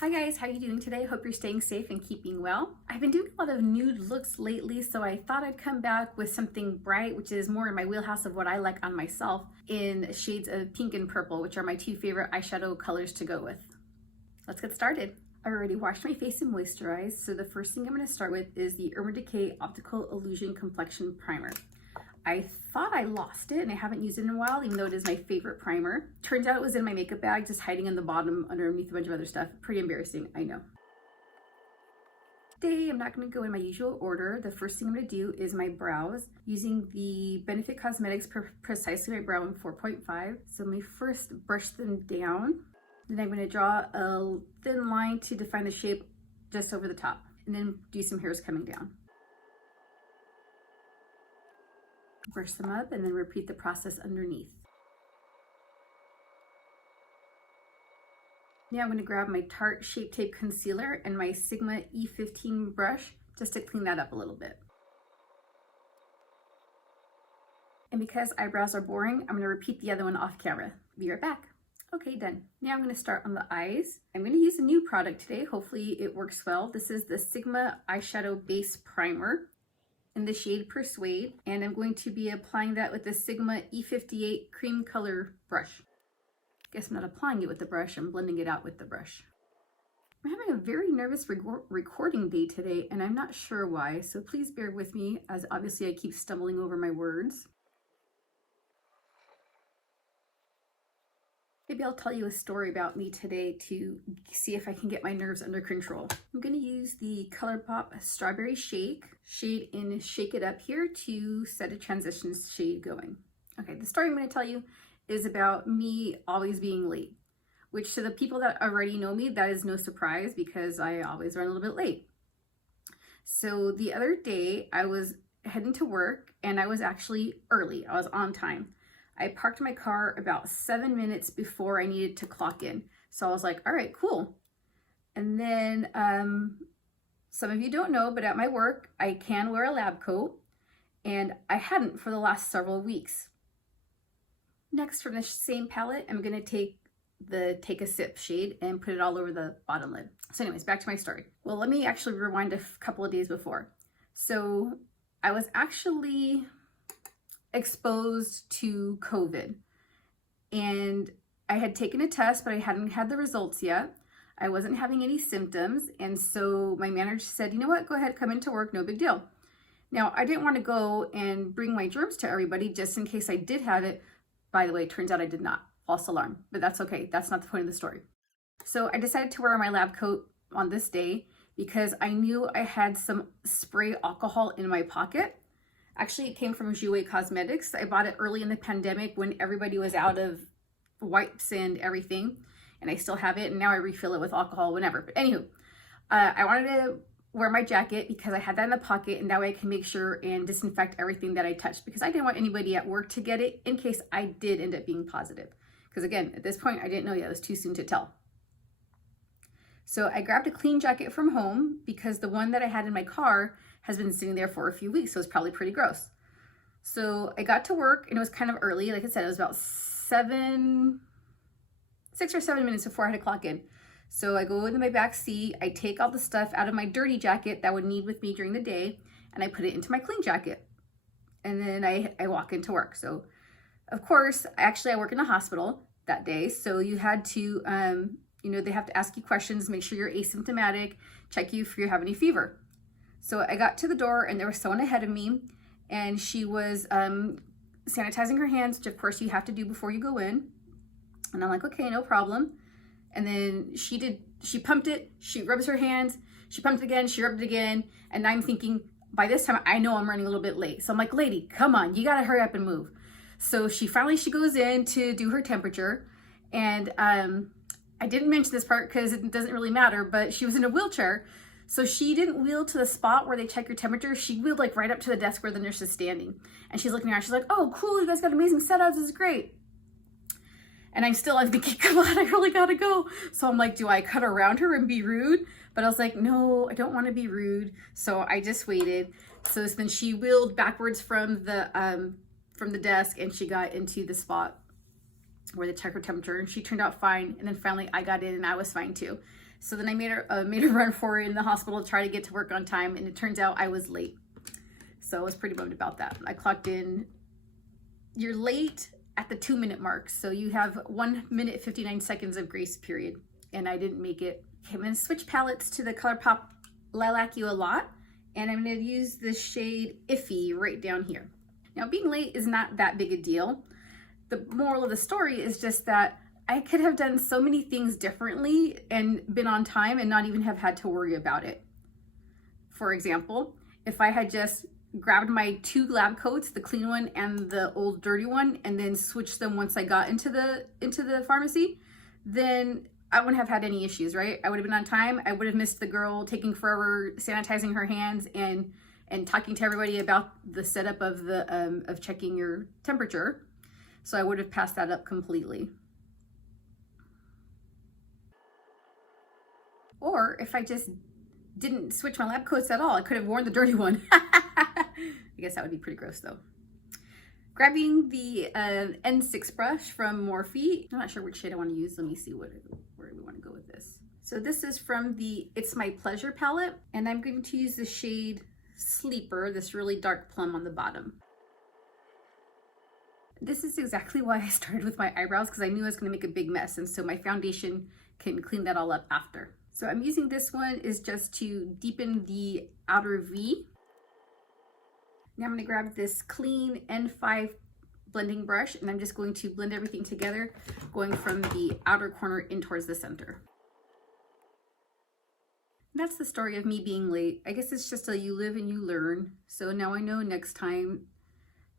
Hi guys, how are you doing today? Hope you're staying safe and keeping well. I've been doing a lot of nude looks lately, so I thought I'd come back with something bright, which is more in my wheelhouse of what I like on myself, in shades of pink and purple, which are my two favorite eyeshadow colors to go with. Let's get started. I already washed my face and moisturized, so the first thing I'm going to start with is the Urban Decay Optical Illusion Complexion Primer. I thought I lost it and I haven't used it in a while, even though it is my favorite primer. Turns out it was in my makeup bag, just hiding in the bottom underneath a bunch of other stuff. Pretty embarrassing, I know. Today, I'm not going to go in my usual order. The first thing I'm going to do is my brows using the Benefit Cosmetics Precisely Right Brow in 4.5. So let me first brush them down. Then I'm going to draw a thin line to define the shape just over the top, and then do some hairs coming down. Brush them up and then repeat the process underneath. Now I'm going to grab my Tarte Shape Tape Concealer and my Sigma E15 brush just to clean that up a little bit. And because eyebrows are boring, I'm going to repeat the other one off camera. Be right back. Okay, done. Now I'm going to start on the eyes. I'm going to use a new product today. Hopefully it works well. This is the Sigma Eyeshadow Base Primer in the shade Persuade, and I'm going to be applying that with the Sigma E58 cream color brush. Guess I'm not applying it with the brush, I'm blending it out with the brush. I'm having a very nervous recording day today, and I'm not sure why, so please bear with me, as obviously I keep stumbling over my words. Maybe I'll tell you a story about me today to see if I can get my nerves under control. I'm going to use the ColourPop Strawberry Shake shade in Shake It Up here to set a transition shade going. Okay, the story I'm going to tell you is about me always being late, which to the people that already know me, that is no surprise because I always run a little bit late. So the other day I was heading to work and I was actually early. I was on time. I parked my car about 7 minutes before I needed to clock in. So I was like, all right, cool. And then some of you don't know, but at my work, I can wear a lab coat, and I hadn't for the last several weeks. Next, from the same palette, I'm gonna take the Take a Sip shade and put it all over the bottom lid. So anyways, back to my story. Well, let me actually rewind a couple of days before. So I was actually exposed to COVID, and I had taken a test, but I hadn't had the results yet. I wasn't having any symptoms, and so my manager said, you know what, go ahead, come into work, no big deal. Now, I didn't want to go and bring my germs to everybody just in case I did have it. By the way, it turns out I did not. False alarm, but that's okay. That's not the point of the story. So I decided to wear my lab coat on this day because I knew I had some spray alcohol in my pocket. Actually, it came from Jouer Cosmetics. I bought it early in the pandemic when everybody was out of wipes and everything, and I still have it, and now I refill it with alcohol whenever. But anywho, I wanted to wear my jacket because I had that in the pocket, and that way I can make sure and disinfect everything that I touched, because I didn't want anybody at work to get it in case I did end up being positive. Because again, at this point, I didn't know yet. It was too soon to tell. So I grabbed a clean jacket from home because the one that I had in my car has been sitting there for a few weeks, so it's probably pretty gross. So I got to work, and it was kind of early. Like I said, it was about 6 or 7 minutes before I had to clock in. So I go into my back seat, I take all the stuff out of my dirty jacket that I would need with me during the day, and I put it into my clean jacket. And then I walk into work. So of course, actually I work in a hospital that day, so you had to, they have to ask you questions, make sure you're asymptomatic, check you if you have any fever. So I got to the door, and there was someone ahead of me, and she was sanitizing her hands, which of course you have to do before you go in. And I'm like, okay, no problem. And then she pumped it, she rubs her hands, she pumped it again, she rubbed it again. And I'm thinking, by this time, I know I'm running a little bit late. So I'm like, lady, come on, you gotta hurry up and move. So she goes in to do her temperature. And I didn't mention this part because it doesn't really matter, but she was in a wheelchair. So she didn't wheel to the spot where they check your temperature. She wheeled like right up to the desk where the nurse is standing. And she's looking around, she's like, oh, cool, you guys got amazing setups, this is great. And I'm thinking, come on, I really gotta go. So I'm like, do I cut around her and be rude? But I was like, no, I don't wanna be rude. So I just waited. So then she wheeled backwards from the desk, and she got into the spot where they check her temperature, and she turned out fine. And then finally I got in and I was fine too. So then I made a run for it in the hospital to try to get to work on time, and it turns out I was late. So I was pretty bummed about that. I clocked in. You're late at the 2-minute mark, so you have 1 minute 59 seconds of grace period, and I didn't make it. Okay, I'm gonna switch palettes to the ColourPop Lilac You a Lot, and I'm gonna use the shade Iffy right down here. Now, being late is not that big a deal. The moral of the story is just that I could have done so many things differently and been on time and not even have had to worry about it. For example, if I had just grabbed my 2 lab coats, the clean one and the old dirty one, and then switched them once I got into the pharmacy, then I wouldn't have had any issues, right? I would have been on time. I would have missed the girl taking forever sanitizing her hands and talking to everybody about the setup of of checking your temperature. So I would have passed that up completely. Or if I just didn't switch my lab coats at all, I could have worn the dirty one. I guess that would be pretty gross though. Grabbing the N6 brush from Morphe. I'm not sure which shade I want to use. Let me see where we want to go with this. So this is from the It's My Pleasure palette, and I'm going to use the shade Sleeper, this really dark plum on the bottom. This is exactly why I started with my eyebrows, because I knew I was going to make a big mess, and so my foundation can clean that all up after. So I'm using this one is just to deepen the outer V. Now I'm going to grab this clean N5 blending brush, and I'm just going to blend everything together, going from the outer corner in towards the center. And that's the story of me being late. I guess it's just a you live and you learn. So now I know next time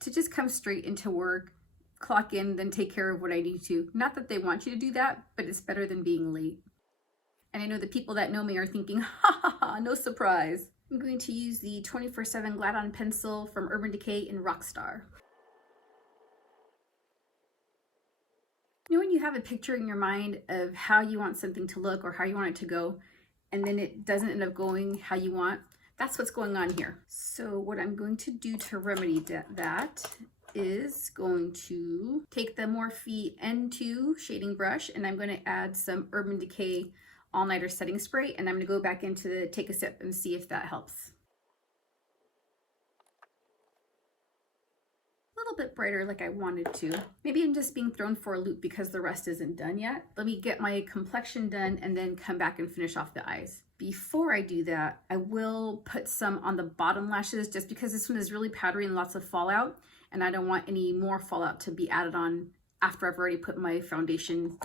to just come straight into work, clock in, then take care of what I need to. Not that they want you to do that, but it's better than being late. And I know the people that know me are thinking, ha ha ha, no surprise. I'm going to use the 24/7 Glide-On pencil from Urban Decay in Rockstar. You know when you have a picture in your mind of how you want something to look or how you want it to go, and then it doesn't end up going how you want? That's what's going on here. So what I'm going to do to remedy that is going to take the Morphe N2 shading brush, and I'm going to add some Urban Decay All Nighter setting spray, and I'm going to go back into the Take a Sip and see if that helps. A little bit brighter like I wanted to. Maybe I'm just being thrown for a loop because the rest isn't done yet. Let me get my complexion done and then come back and finish off the eyes. Before I do that, I will put some on the bottom lashes just because this one is really powdery and lots of fallout, and I don't want any more fallout to be added on after I've already put my foundation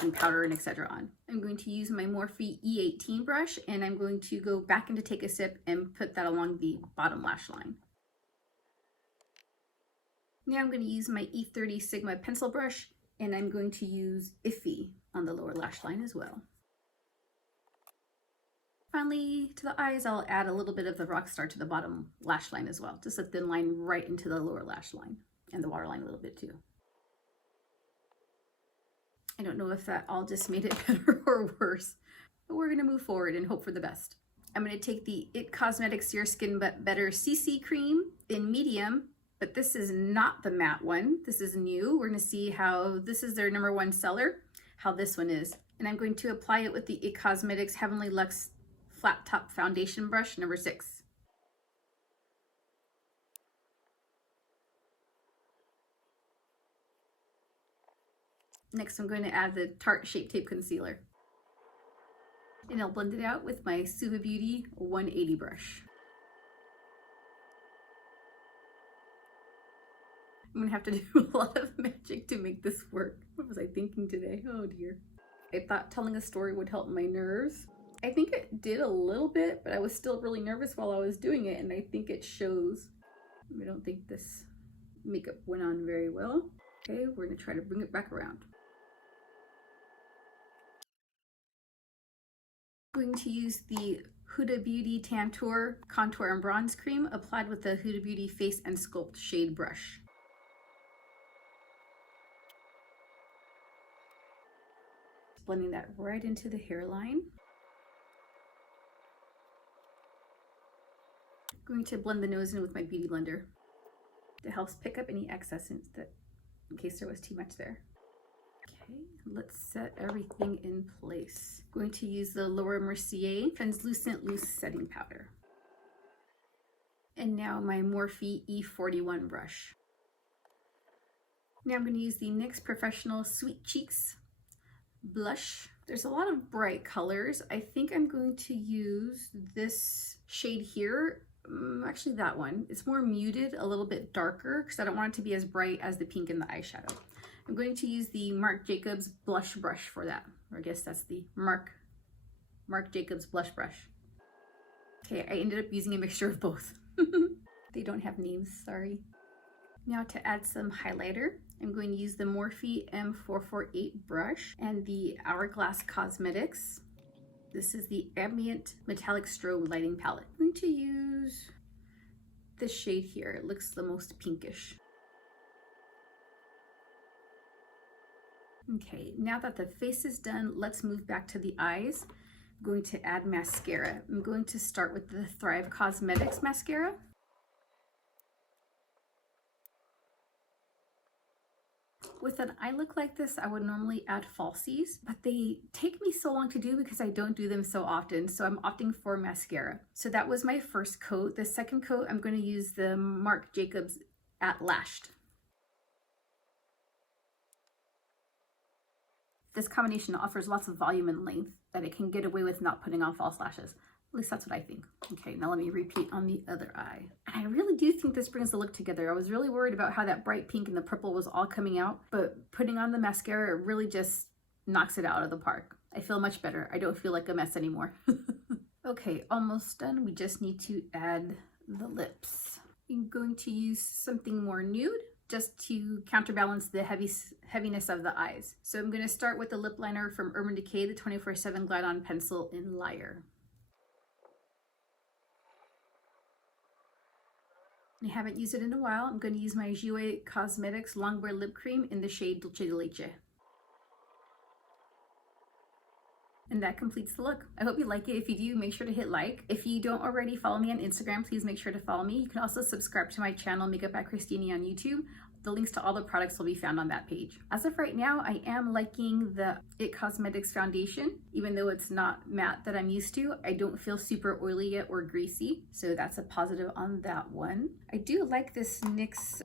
and powder and etc. on. I'm going to use my Morphe E18 brush, and I'm going to go back into Take a Sip and put that along the bottom lash line. Now I'm going to use my E30 Sigma pencil brush, and I'm going to use Iffy on the lower lash line as well. Finally, to the eyes, I'll add a little bit of the Rockstar to the bottom lash line as well, just a thin line right into the lower lash line, and the waterline a little bit too. I don't know if that all just made it better or worse, but we're gonna move forward and hope for the best. I'm gonna take the IT Cosmetics Your Skin But Better CC Cream in medium, but this is not the matte one. This is new. We're gonna see how this is their #1 seller, how this one is. And I'm going to apply it with the IT Cosmetics Heavenly Luxe Flat Top Foundation Brush #6. Next, I'm going to add the Tarte Shape Tape Concealer. And I'll blend it out with my Suva Beauty 180 brush. I'm gonna have to do a lot of magic to make this work. What was I thinking today? Oh dear. I thought telling a story would help my nerves. I think it did a little bit, but I was still really nervous while I was doing it, and I think it shows. I don't think this makeup went on very well. Okay, we're gonna try to bring it back around. I'm going to use the Huda Beauty Tantour Contour and Bronze Cream applied with the Huda Beauty Face and Sculpt Shade Brush. Blending that right into the hairline. I'm going to blend the nose in with my Beauty Blender. It helps pick up any excess in case there was too much there. Okay, let's set everything in place. I'm going to use the Laura Mercier Translucent Loose Setting Powder. And now my Morphe E41 brush. Now I'm going to use the NYX Professional Sweet Cheeks blush. There's a lot of bright colors. I think I'm going to use this shade here. Actually that one. It's more muted, a little bit darker, because I don't want it to be as bright as the pink in the eyeshadow. I'm going to use the Marc Jacobs blush brush for that. Or I guess that's the Marc Jacobs blush brush. Okay, I ended up using a mixture of both. They don't have names, sorry. Now to add some highlighter, I'm going to use the Morphe M448 brush and the Hourglass Cosmetics. This is the Ambient Metallic Strobe Lighting Palette. I'm going to use this shade here. It looks the most pinkish. Okay, now that the face is done, let's move back to the eyes. I'm going to add mascara. I'm going to start with the Thrive Cosmetics mascara. With an eye look like this, I would normally add falsies, but they take me so long to do because I don't do them so often, so I'm opting for mascara. So that was my first coat. The second coat, I'm going to use the Marc Jacobs At Lashed. This combination offers lots of volume and length that it can get away with not putting on false lashes. At least that's what I think. Okay, now let me repeat on the other eye. And I really do think this brings the look together. I was really worried about how that bright pink and the purple was all coming out, but putting on the mascara really just knocks it out of the park. I feel much better. I don't feel like a mess anymore. Okay, almost done. We just need to add the lips. I'm going to use something more nude just to counterbalance the heaviness of the eyes. So I'm going to start with the lip liner from Urban Decay, the 24/7 Glide On Pencil in Liar. I haven't used it in a while. I'm going to use my Jouer Cosmetics Longwear Lip Cream in the shade Dulce de Leche. And that completes the look. I hope you like it. If you do, make sure to hit like. If you don't already follow me on Instagram, please make sure to follow me. You can also subscribe to my channel, Makeup by Christini on YouTube. The links to all the products will be found on that page. As of right now, I am liking the IT Cosmetics foundation, even though it's not matte that I'm used to. I don't feel super oily yet or greasy, so that's a positive on that one. I do like this NYX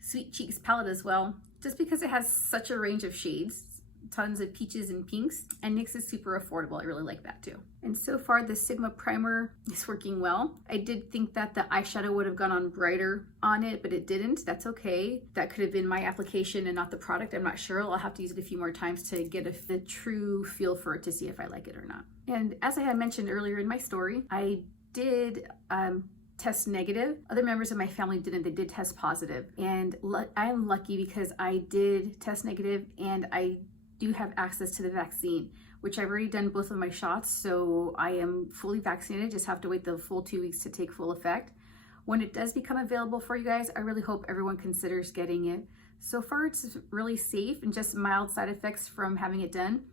Sweet Cheeks palette as well, just because it has such a range of shades. Tons of peaches and pinks, and NYX is super affordable. I really like that too. And so far the Sigma primer is working well. I did think that the eyeshadow would have gone on brighter on it, but it didn't. That's okay. That could have been my application and not the product. I'm not sure. I'll have to use it a few more times to get the true feel for it to see if I like it or not. And as I had mentioned earlier in my story, I did test negative. Other members of my family didn't. They did test positive. And I'm lucky because I did test negative and I do have access to the vaccine, which I've already done both of my shots, so I am fully vaccinated, just have to wait the full 2 weeks to take full effect. When it does become available for you guys, I really hope everyone considers getting it. So far it's really safe and just mild side effects from having it done.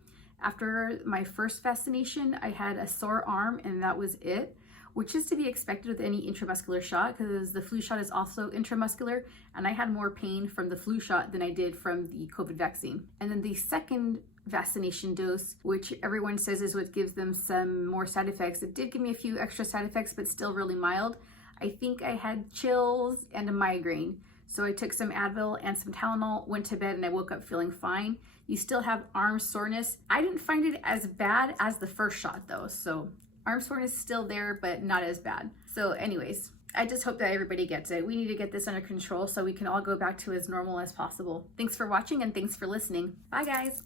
After my first vaccination, I had a sore arm and that was it, which is to be expected with any intramuscular shot because the flu shot is also intramuscular, and I had more pain from the flu shot than I did from the COVID vaccine. And then the second vaccination dose, which everyone says is what gives them some more side effects, it did give me a few extra side effects, but still really mild. I think I had chills and a migraine. So I took some Advil and some Tylenol, went to bed, and I woke up feeling fine. You still have arm soreness. I didn't find it as bad as the first shot though, so arm soreness is still there, but not as bad. So anyways, I just hope that everybody gets it. We need to get this under control so we can all go back to as normal as possible. Thanks for watching and thanks for listening. Bye guys.